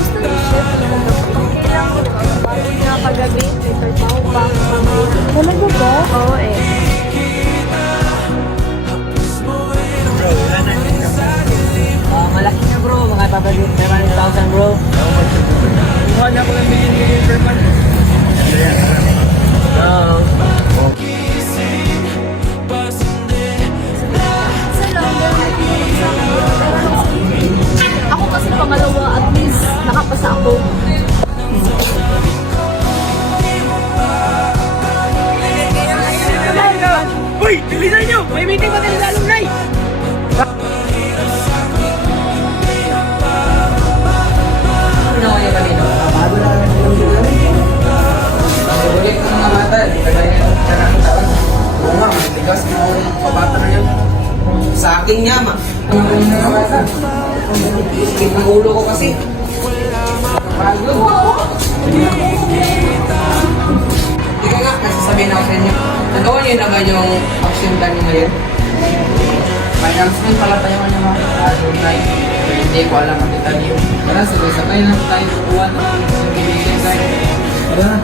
gusto ni Chef. Bago na kagabi, may trabaho pa ako mamaya. Talaga ba? Oo eh. Malaki na bro, mga papagin 500,000 bro. Mukha na ako ng million per month. Sa lang, meron na pinili sa akin. Ako kasi pangalawa, at least nakapasa ako. Uy! Bilisan nyo! May meeting pa tayo sa alumni! Ano kayo kanino? Bago na kami ng bilhin. Ulit ng mga bata, di ka ganyan ang tsaka ng taon. Oo nga, matigas mo ang pabata na yan. Sa aking nyama. Sakit ng ulo ko kasi. Bago. Ika nga, nasasabihin ako sa inyo. Nagawa niyo na ba yung action plan niyo ngayon? Financement pala tayo nga naman. Alumni. Pero hindi ko alam ang detalye. Tara, sabay-sabay na tayo kukuha ng information guys. Tara na.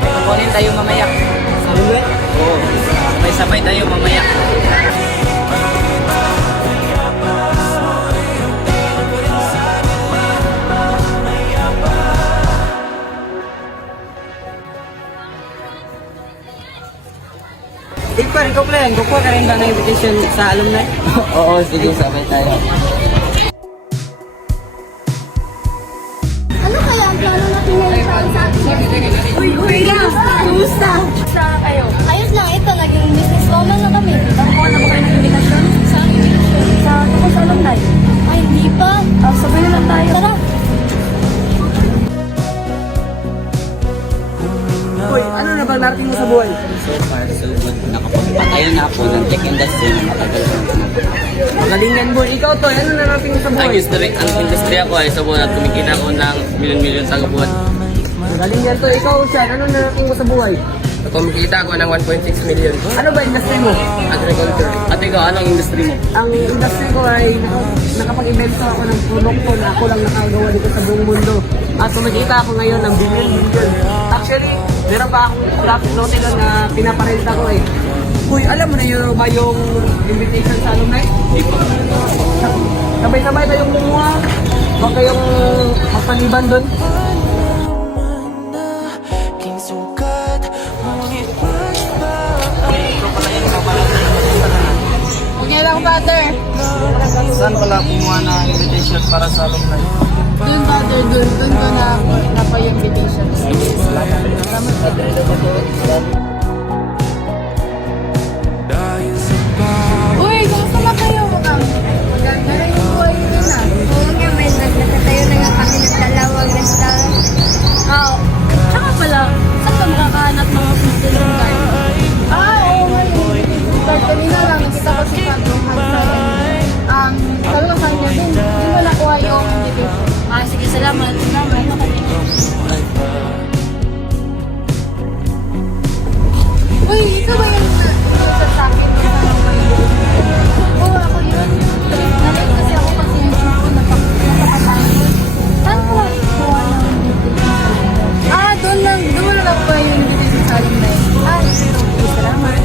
Kukunin tayo mamaya. Sabay? Oo. Sabay-sabay tayo mamaya. Ikaw, ikaw pala yan. Kukuha ka rin ba ng invitation sa alumni? Oo, sige, sabay tayo. Ano kaya ang plano natin ngayon para sa atin? Uy, kumusta? Kumusta kayo? Ayos lang, ito, naging businesswoman na kami. Nakuha na ba kayo ng invitation? Saan invitation? Sa tungkol sa alumni. Ay, hindi pa. Sabay na lang tayo. Tara. Uy, ano na bang narating mo sa buhay? So far, sa lubod, nakapagpatayo na ako ng tech industry na matagal na. Magaling yan, boy. Ikaw, Toy, ano na narating mo sa buhay? Ang industry ako ay sa buwan at kumikita ako ng milyon-milyon sa buwan. Magaling yan, Toy. Ikaw, Sean, ano na narating mo sa buhay? Kumikita ako ng 1.6 million. Ano ba industry mo? Agriculture. At ikaw, anong industry mo? Ang industry ko ay nakapag-invento ako ng produkto na ako lang nakagawa dito sa buong mundo. At kumikita ako ngayon ng billion-billion. Actually, meron pa akong traffic note doon na pinaparenta ko eh. Uy, alam mo na yun ba yung invitation sa alumni? Hindi pa. Sabay-sabay tayong kumuha. Huwag kayong magpaniban doon. Okay lang, Father. Saan pala kumuha na invitation para sa alumni? Doon, Father, doon ko na pa yung invitation. Uy, kumusta na kayo? Maganda na yung buhay nyo na. Oo nga, may nagkatayo na nga kami ng dalawang restaurant. Oo. Tsaka pala, saan ka makakahanap mga food delivery? Oo nga yun. Start kanina lang, nakita ko si Pat yung hagsayan. Sabi ko sa kanya, din mo nakuha yung invitation. Sige, salamat. Salamat. Uy, ito ba yung sa akin? Oo, ako yun. Nalate kasi ako kasi yung shoot ko napakatayo. Saan ko kuha ng invitation? Doon lang pa yung invitation sa alumni. Salamat.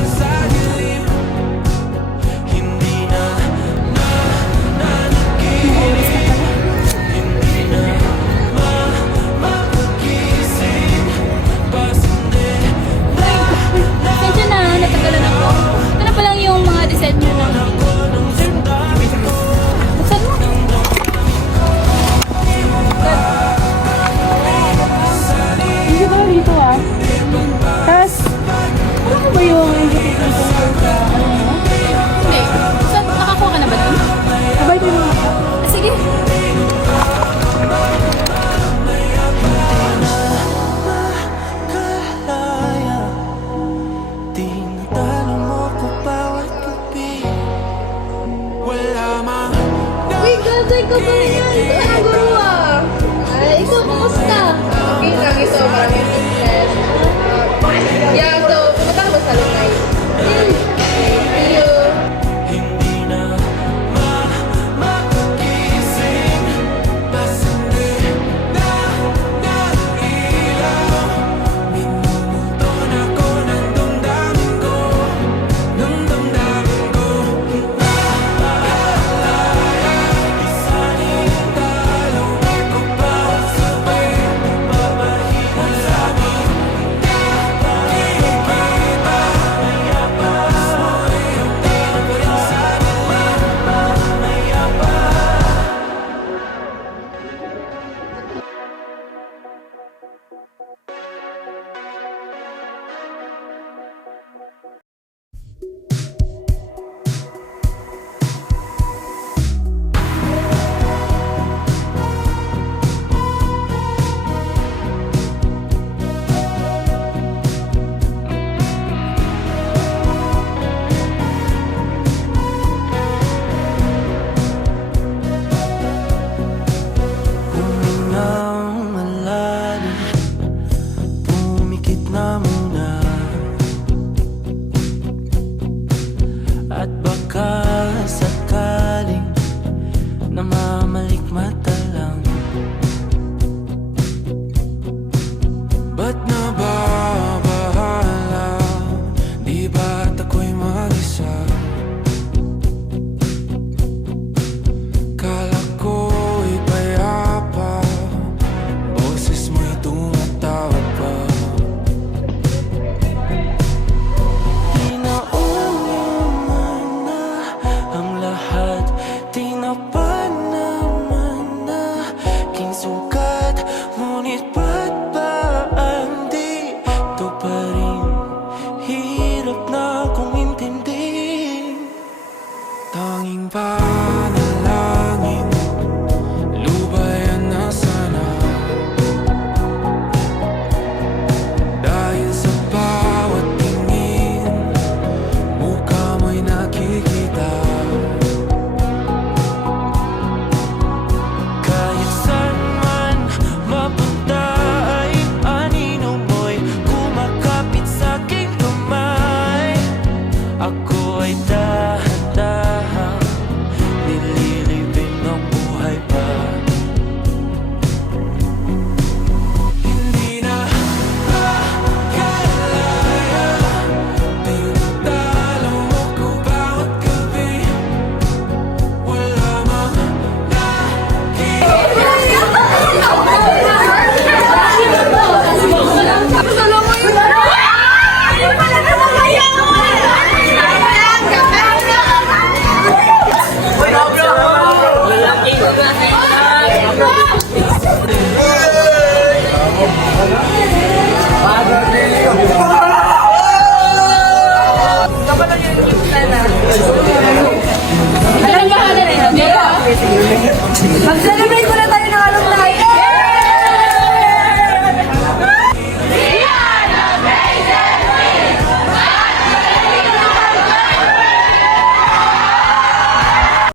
it